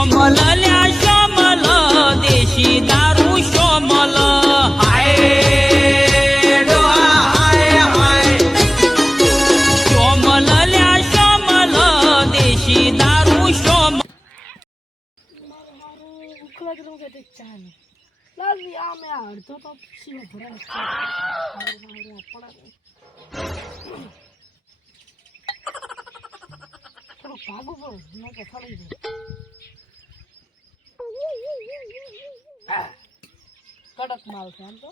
શોમલ લ્યા શોમલ દેશી દારૂ શોમલ હાય ડોહા હાય હાય શોમલ લ્યા શોમલ દેશી દારૂ શોમલ અડધો તો શિવ ભરાય ભાગું બહુ મેં તો ફરી કડક માલ છે આમ તો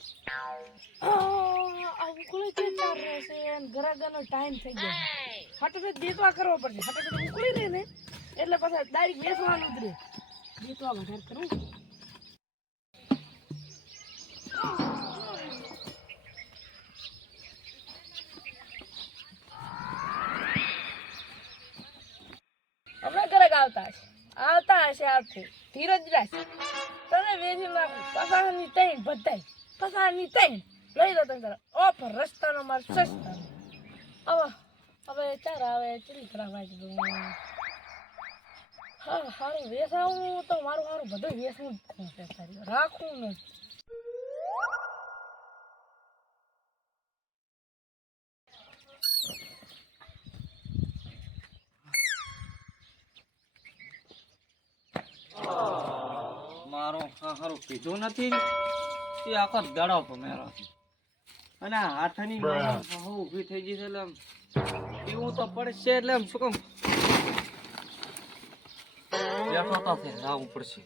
ઉકળી કે ચાર રહેશે ગરાગાનો ટાઈમ થઈ ગયો ફટાફટ દેતવા કરવો પડશે ફટાફટ ઉકળી રહે ને એટલે પછી ડાયરેક્ટ વેચવાનું જ રહે દેતવા વધારે કરું હમણાં ઘરે આવતા હશે આવશે ધીરજ રાખ તને વેચી નાખું પસારની તૈન બધાય પસારની તૈન લઈ લો તમે ઓફર રસ્તાનો માર સસ્તા હવે ચાર આવે ચીલી ખરાબ આવી હા સારું વેસાવું તો મારું સારું બધું વેસવું જ છે રાખવું નથી મારો હારું કીધું નથી તે આખો દડો મેરો અને હાથની બહુ ઊભી થઈ ગઈ છે એટલે આમ પીવું તો પડશે એટલે આમ શું કામ બેઠો તો છે લાવવું પડશે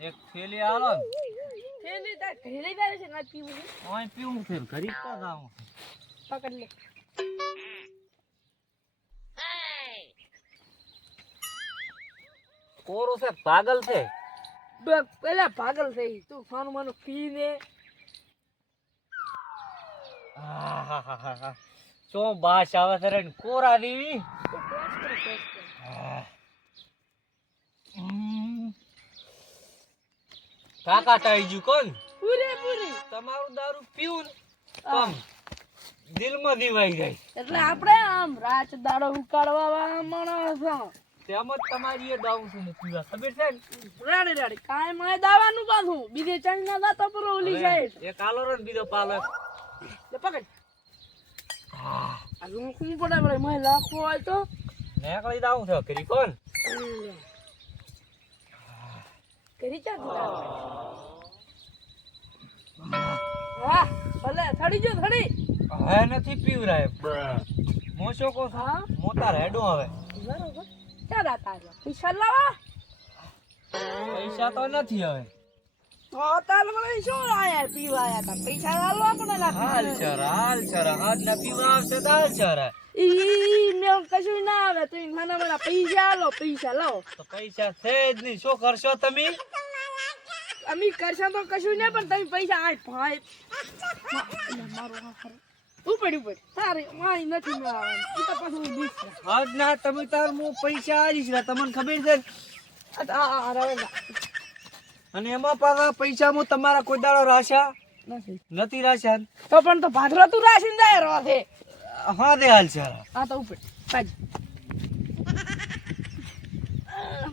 એક થેલી આલો પીવું ફેર ઘરી તો જાઉં પકડ લે કોરો છે પાગલ છે પેલા પાગલ થઈ તું ખાનું માનું પી ને શું બાશ આવે છે રે કોરા દેવી કાકા તાઈ જુ કોણ પૂરે તમારું દારૂ પીવું કમ દિલમાં દીવાઈ જાય એટલે આપણે આમ રાત દાડો ઉકાળવા વાળા માણસો તેમ જ તમારી એ દાવું છું ને પીવા ખબર છે રેડી રેડી કાંઈ માય દાવાનું પાછું બીજે ચણ ના દાતો પર ઓલી સાઈડ એક આલો રે બીજો પાલો લે પકડ આ હું કોણ પડે બરે માય લાખો હોય તો નેકળી દાવું છે કરી કોણ કરી ચા હા ભલે થડી જો થડી હવે નથી પીવરાય મોશો કો હા મોટા રેડો હવે બરોબર ચા દાતા પૈસા લાવા પૈસા તો નથી હવે તો તાલ મને શું આયા પીવા આયા તા પૈસા લાવો આપણે હાલ ચરા આજ ના પીવા આવશે દાલ ચરા ઈ મે કશું ના આવે તો નાના મોટા પૈસા લાવો તો પૈસા છે જ નહીં શું કરશો તમે અમે કરશા તો કશું નહીં પણ તમે પૈસા આ ભાઈ મારું ઉપર તારે મારી નથી મે આવે ઈ તો પાછું દીસ આજ ના તમે તાર મો પૈસા આલીશ ને તમને ખબર છે આ રવે અને એમાં પાછા પૈસા મો તમારા કોઈ દાડો રાશા નથી રાશા તો પણ તો ભાદરો તું રાશીન જાય રોથે હા દે હાલ છે આ તો ઉપર પાજ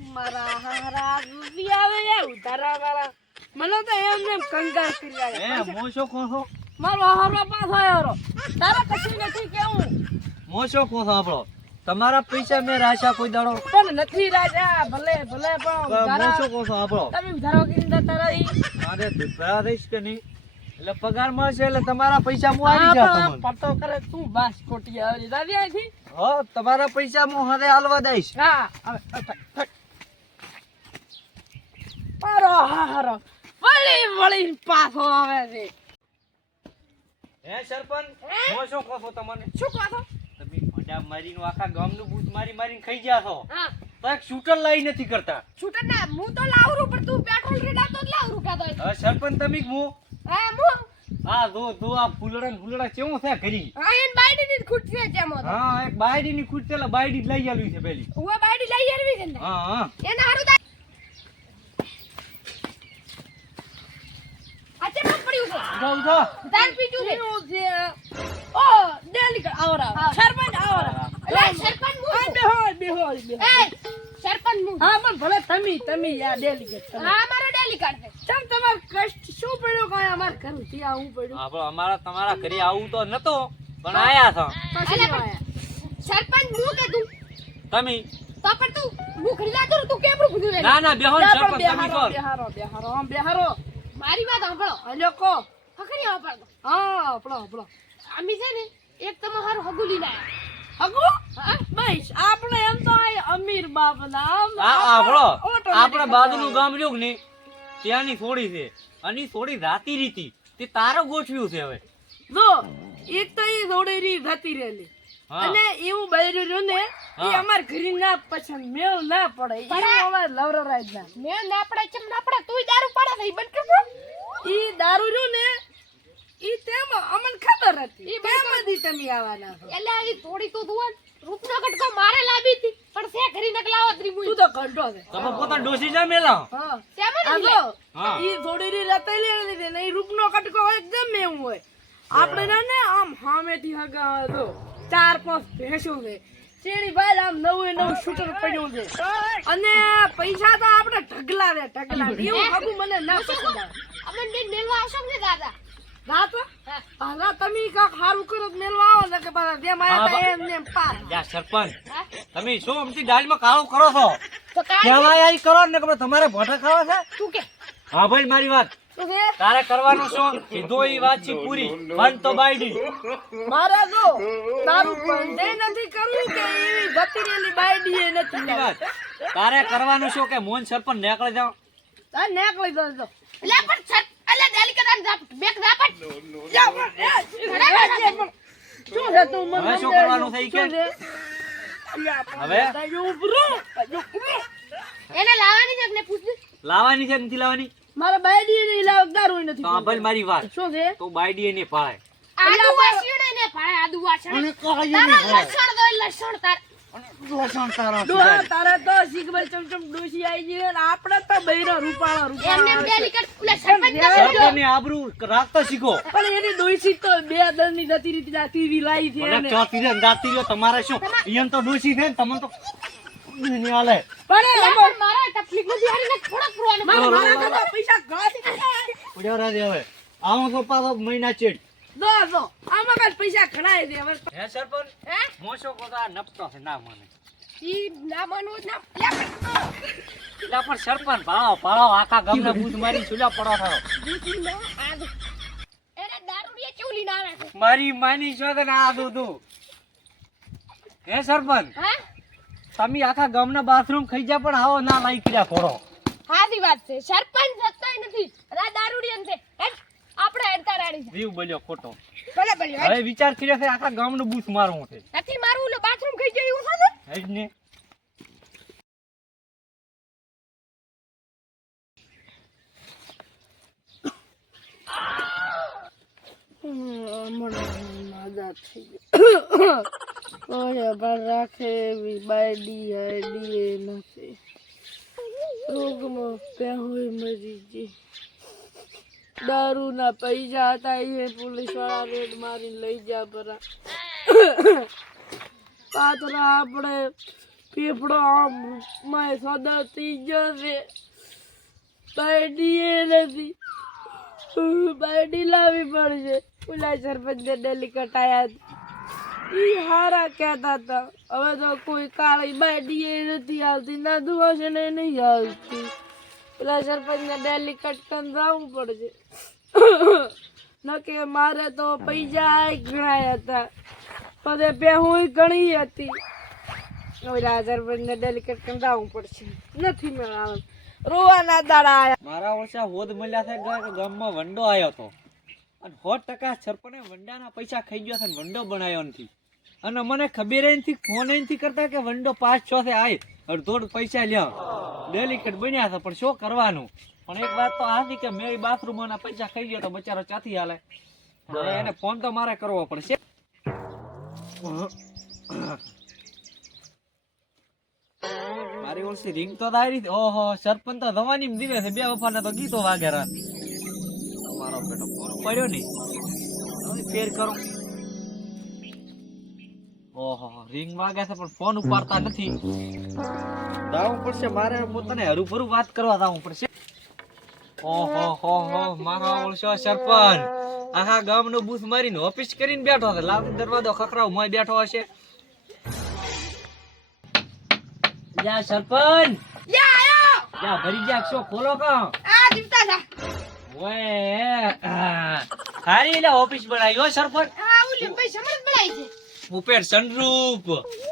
મારા હારા ગુબી આવે યા ઉતારા વાળા મને તો એમ કંગાર કરી આવે મો શું કહો છો મારો હારો પાસ આયો રો તારા કશું નથી કેવું મો શું કહો છો આપણો તમારા પૈસા મે રાશા કોઈ દાડો પણ નથી રાજા ભલે પણ મો શું કહો છો આપણો તમે ઉધારો કરી દેતા રહી અરે દુબળા રહીશ કે નહીં એટલે પગાર મળશે એટલે તમારા પૈસા મો આવી જા તમને પતો કરે તું બાસ ખોટી આવી દાદી આથી હો તમારા પૈસા મો હવે હાલવા દઈશ હા હવે પારો હારો વળી પાછો આવે છે હે સરપંચ મો શું કહો છો તમને શું કહો છો તમે ભડા મારીનો આખા ગામનું બૂટ મારીને ખાઈ ગયા છો હા તો એક શૂટર લઈ નથી કરતા છૂટે ના હું તો લાવરું પણ તું પેટ્રોલ રેડાતો જ લાવરું કાતો હવે સરપંચ તમે મો હા હું આ જો આ ફૂલડા કેવું છે ઘરી હા એન બાઈડી ની ખુરશી છે મો હા એક બાયડી ની ખુરશી એટલે બાયડી જ લઈ આલવી છે પેલી ઓવા બાઈડી લઈ આવી છે ને હા એને હારું આ ચેક પડ્યું છે જાઉં છો તાર પીજું છે પીવું છે ઓ ડેલિકેટ આવરા હા. સરપંચ આવરા અલે સરપંચ હું છું. બેહો એ સરપંચ હું હા પણ ભલે તમે યાર ડેલિકેટ હા મારો ડેલી કાર્ડ છે ચમ તમાર કષ્ટ શું પડ્યો કાંઈ અમાર ઘર થી આવું પડ્યું આપણે અમારા તમારા ઘરે આવું તો નતો પણ આયા છો પછી અલે પણ સરપંચ હું કે તું તમે તો પણ તું હું ખરીદાતો તું કેમરું કીધું રે ના ના બેહો ને ના, સરપંચ પણ તમે કહો બેહારો મારી વાત સાંભળો હલ્યો કો હકરી આવો પડતો હા આપણો અમે છે ને એક તમારું હગું લઈને આયા હગો બસ આપણે એમ તો આ અમીર બાપ ના આ આપણો આપણે બાજુનું ગામ રહ્યું ને ત્યાંની થોડી છે અને ઈ થોડી રાતી રીતી તે તારો ગોઠવ્યું છે હવે જો એક તો ઈ દોડેરી જતી રહેલી હા. અને એવું બૈરું રહ્યું ને એ હા. અમાર ઘરી ના પસંદ મેળ ના પડે એવું અમાર લવરાય જ ના મેં ના પડે ચમ ના પડે તુંય દારૂ પડે છે ઈ બંધ કરજો ઈ દારૂ રહ્યું ને ઈ તેમાં અમને ખબર હતી ઈ તેમાંથી તમે આવવાના છો. એટલે આ ઈ થોડી તો તું રૂપનો કટકો મારે લાવી હતી પણ સે ઘરી નકલાવો ત્રિમુઈ તું તો ઘંટો છે તમે પોતા ડોસી જા મેલા હા તેમાં આ નહીં જો હા. ઈ દોડેરી રતેલી હતી ને ઈ રૂપનો કટકો હોય ગમે એવું હોય આપણે ને આમ હામેથી હગા તો 4-5 ભેંસો છે શેરી ભાઈ આમ નવું શૂટર પડ્યું છે અને પૈસા તો આપણે ઢગલા એવું હગું મને ના પસંદ આવે અમને બેન મેલવા આવશો ને દાદા રાત હા. હાલા તમે કાક સારું કરો તો મેલવા આવો ને કે પાછા જેમ આયા તા એમ ને એમ પાર યા સરપંચ હા તમે શું અમથી દાળમાં કાળો કરો છો તો કાઈ કહેવાય આઈ કરો ને કે તમારે ભોટા ખાવા છે તું કે હા ભાઈ મારી વાત શું છે તારે કરવાનું શું કીધું ઈ વાત છે પૂરી બંધ તો બાયડી મારે જો તારું બંધે નથી કરવું કે એવી ગતિ રેલી બાયડી એ નથી સાચી વાત તારે કરવાનું શું કે મોહન સરપંચ નીકળી જાવ તાર નેકળી દો એટલે પણ સર એટલે ડેલી કદાન બેક ઝાપટ શું છે તું મને હવે શું સમજાય કરવાનું છે ઈ કે? શું છે? હવે? તારું ઉભરો. એને લાવવાની છે ને પૂછ દે લાવવાની છે કે નથી લાવવાની મારા બાયડી ને ઇલાજ દારૂ નથી તો આ ભાઈ મારી વાત શું છે તો બાયડી એને પાળે આદુ વાસણ ને ભાઈ આદુ વાસણ તારા લસણ દો લસણ તાર ડોહા તારા તો શીખબર ચમચમ ડોસી આવી ગઈ ને આપણે તો બૈરો રૂપાળો એમને રૂપાળો ડેલી કટ ઓલા સરપંચ ના સરપંચની આબરૂ રાખતા શીખો પણ એની ડોસી તો 2 દળની જતી રીત જાતી વિલાઈ છે મને એને. ચોથી ને દાતી રહ્યો તમારે શું ઈયન તો ડોસી છે ને તમને તો નહીં હાલે પણ પણ મારા તકલીફ નથી હારી ને થોડક પુરવાનું મારા ખાતા પૈસા ઘાસી ઉજારા દે હવે આવું તો પાછો મહિના ચેડ દો આમાં કાંઈ પૈસા ઘણાય છે હવે હે સરપંચ હે મોશો કોતા નપતો છે ના મને ઈ ના માનવું ના લે એટલે પણ સરપંચ ભાળો આખા ગામના બૂજ મારી સુલા પડો થયો દૂધી ના આદુ એને દારૂડિયા ચૂલી ના આવે છે મારી માની છો કે ના આદું તું હે સરપંચ હા તમે આખા ગામના બાથરૂમ ખાઈ જા પણ આવો ના લાઈ કર્યા ખોરો હાથી વાત છે સરપંચ સત્તાય નથી આ દારૂડિયન છે હેટ આપણે હેડતા રાડી છે જીવ બોલ્યો ખોટો ભલે ભલે હવે વિચાર કર્યો છે આખા ગામનું બૂસ મારવું છે નથી મારું ઓલો બાથરૂમ ખાઈ જાય એવું છે હે જ ને રાખે એવી બાયડી હાયડી એ નથી રોગમાં પહેહોય મરી ગઈ દારૂ ના પૈસા હતા એ પોલીસ વાળા રેડ મારી લઈ જા પરા પાતરા આપણે ફેફડો આમ માં સદા થઈ ગયો છે બાયડી એ નથી બાયડી લાવી પડશે ઓલા સરપંચ ડેલી કટાયા ઈ હારા કહેતા હતા હવે તો કોઈ કાળી બાયડી એ નથી આવતી ના દુવાશે ને નહીં આવતી પેલા સરપંચ ને ડેલી કટકન જવું પડશે ન કે મારે તો પૈસા ગણાયા હતા પછી પહેવું ઘણી હતી ઓલા સરપંચ ને ડેલી કટકન જવું પડશે નથી મેળાવે રોવાના દાડા આયા મારા ઓછા હોદ મળ્યા છે કે ગામમાં વંડો આવ્યો હતો અને 100% સરપંચે વંડાના પૈસા ખાઈ ગયો છે ને વંડો બનાવ્યો નથી અને મને ખબર નથી ફોન નથી કરતા કે વંડો 5-6 થી આય અડધો પૈસા લ્યો ડેલિકેટ બન્યા છે પણ શું કરવાનું પણ એક વાત તો આ હતી કે મેરી બાથરૂમના પૈસા ખાઈ ગયો તો બચારો ચાથી હાલે હવે એને ફોન તો મારે કરવો પડશે મારી ઓળસી રિંગ તો આવી હતી ઓહો સરપંચ તો જવાની દિવે છે બે વફાના તો ગીતો વાગે રાત મારો બેટો પડ્યો ને હવે ફેર કરો. ઓહો રિંગ વાગે છે પણ ફોન ઉપાડતા નથી. દાવું પડશે મારે પોતાને હરુભરું વાત કરવા દાવું પડશે. ઓહો હો હો મારો ઓળશો સરપંચ આખા ગામનો બૂથ મારીને ઓફિસ કરીને બેઠો છે. લાવ દરવાજો ખખરાવ મોય બેઠો હશે. યા સરપંચ યા આયો યા ભરી જા શો ખોલો કા આ જીવતા જા ઓય હારી લે ઓફિસ બનાવી હો સરપંચ. આ ઓલી પૈસા મને બનાવી છે ઉપર સનરૂપ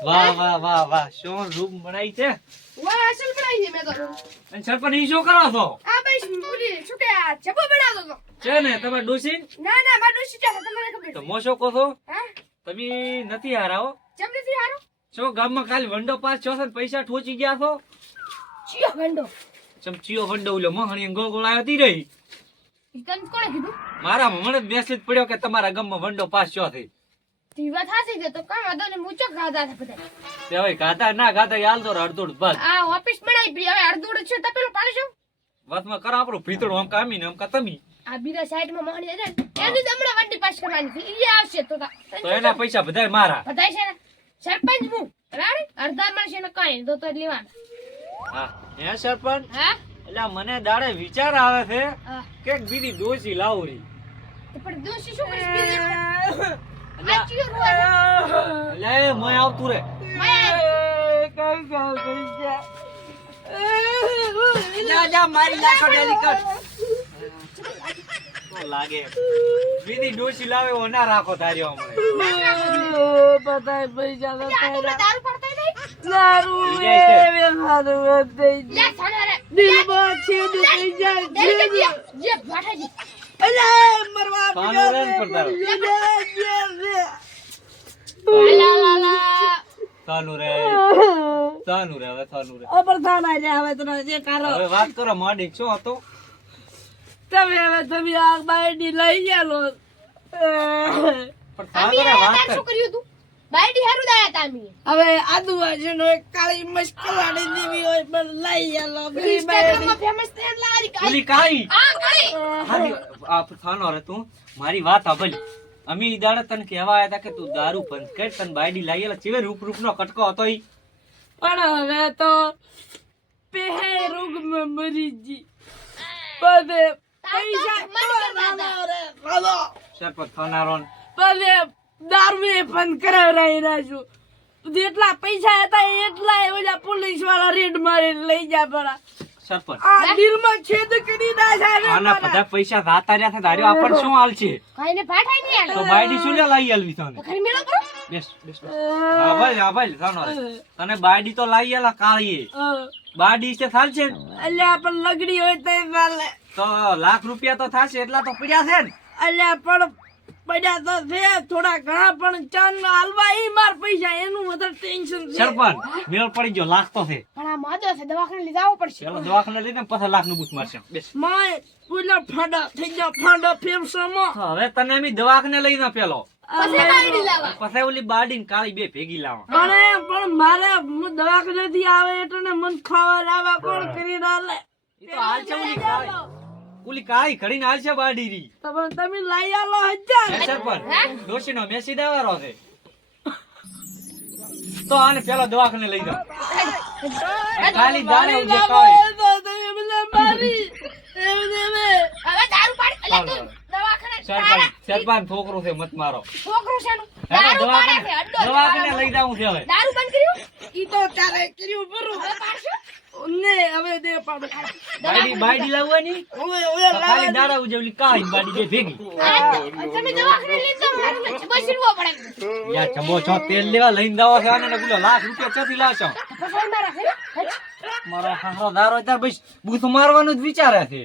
વાહ વાહ વાહ વાહ શું રૂપ બનાવી છે. વાહ અસલ બનાવી છે મેં તો અને સરપંચ ઈ શું કરો છો આ બસ ઓલી શું કે આ જબો બનાવતો તો છે ને તમે ડોસી ના ના મારું શું છે તમને ખબર તો મો શું કહો છો હા તમે નથી હારાઓ જમ નથી હારો શું ગામમાં કાલ વંડો પાસ છો ને પૈસા ઠોચી ગયા છો ચિયો ગંડો ચમચીઓ વંડો ઓલો મહણી ગોળ આવતી રહી. ઈ તને કોણે કીધું મારા મને મેસેજ પડ્યો કે તમારા ગામમાં વંડો પાસ છો થઈ. તી વાત હાસી છે તો કામ વાંધો ને મૂચો ગાધા છે બધા તે હવે ગાતા ના ગાતા હાલ તો અડધોડ બસ આ ઓફિસ બનાવી પડી હવે અડધું છે તો પેલું પાડશો વાતમાં કરો આપણું ભીતડું આમ કામી ને આમ કા તમે આ બીજા સાઈડમાં મહણી છે એની જ હમણાં વંડી પાસ કરવાની છે ઈ આવશે તો તો એના પૈસા બધાય મારા. બધાય છે ને સરપંચ હું બરાબર અડધા મળશે ને કઈ તો લેવાના હા હે સરપંચ હા એટલે મને દાડે વિચાર આવે છે હા કે બીજી ડોસી લાવરી. તો પણ દોશી શું કરીશ બીજી એટલે આ ચિયો રોવા એટલે એ મોય આવતું રે જા મારી લાખો ડેલી કર તો લાગે બીજી ડોસી લાવે ઓ ના રાખો તાર્યો હમણે બધાય પૈસા આ તું દારૂ પડતા નહીં દારૂ ઈ જાય છે. એ મારું વધઈ લે સાડા રે દિલમાં છેદ થઈ જાય જે ભાઠાજી અલા મરવા કાનો રેન પર તારો લા લા લા ચાલુ રે હવે ચાલુ રે અબર થાના રે હવે તને જે કરો હવે વાત કરો માડી શું હતો તમે હવે તમે આ બાયડી લઈ ગયેલો પણ અમે તારે વાત તાર કર શું કર્યું તું બાયડી હારું દાયા તા અમે હવે આદુવાસીનો એક કાળી મસ્કલાડી દેવી હોય પણ લઈ ગયેલો પેલી ઇન્સ્ટાગ્રામ બાયડી માં ફેમસ થયેલ લારી કાઈ ઓલી કાઈ આ કઈ આ થાનો રે તું મારી વાત સાંભળ. અમે ઈ દાડે તને કહેવા આવ્યા હતા કે તું દારૂ બંધ કર તને બાયડી લાગેલા ચેવે રૂપ નો કટકો હતો ઈ પણ હવે તો પેહે રોગમાં મરી જી બધે પૈસા સરપંચ થાનારો ને. બધે દારૂ બંધ કરાવી છું જેટલા પૈસા હતા એટલા ઓલા પોલીસ વાળા રેડ મારીને લઈ જા પડા સરપંચ આ દિલમાં છેદ કરી નાખ્યા આના બધા પૈસા જાતા રહ્યા છે દારૂ આપણને શું હાલ છે કાઈને ભાઠાઈ નહીં આલે તો બાયડી શું લે લાવી આલવી તને ઘર મેળો કરો બેસ બેસ બેસ. હા ભાઈ થાનો રે તને બાયડી તો લાવી આલા કાળી બાયડી છે થાલ છે અલ્યા પણ લગડી હોય તો ચાલે તો લાખ રૂપિયા તો થાશે એટલા તો પડ્યા છે ને અલ્યા પણ પડ્યા તો છે થોડા ઘણા પણ ચાંદ હાલવા ઈ માર પૈસા એનું વધારે ટેન્શન છે સરપંચ મેળ પડી ગયો લાખ તો છે પણ આ માદો છે દવાખાને લઈ જાવો પડશે પેલો દવાખાને લઈને પછી લાખ નું બૂથ મારશે બેસ. માય પૂલા ફાડા થઈ ગયા ફાડા ફેફસામાં હવે તને એમ દવાખાને લઈને પેલો પછી બાયડી લાવા પછી ઓલી બાડી ને કાળી બે ભેગી લાવા પણ મારે દવાખાને થી આવે એટલે મને ખાવા લાવવા કોણ કરી ડાલે ઈ તો હાલ છે ઓલી કાળી ઘડીને હાલ છે બાડી રી તમે લઈ આલો હજાર સરપંચ ડોશી નો મેસી દેવારો છે તો આને પેલો દવાખાને લઈ જાઓ ખાલી દાડે ઉજે કાવે હવે દારૂ પાડી એટલે તું દવાખાને સરપંચ છોકરો છે મત મારો છોકરું છે નું હવે દારૂ પાડે છે અડ્ડો દવાખાને લઈ જાઉં છે હવે દારૂ બંધ કર્યું ઈ તો ચાલે કર્યું બરું હવે પાડશો ને હવે દે પાડો બાયડી લાવવાની હવે તો ખાલી દાડા ઉજે ઓલી કાળી બાડી બે ભેગી તમે દવાખાને લઈ જાઓ મારું ને બસરવો પડે યા ચમો છો તેલ લેવા લઈને દાવા છે આને બોલો લાખ રૂપિયા ક્યાંથી લાવશો પછી મારા ઘરે મારો હારો દારો તાર બસ બૂથ મારવાનું જ વિચારે છે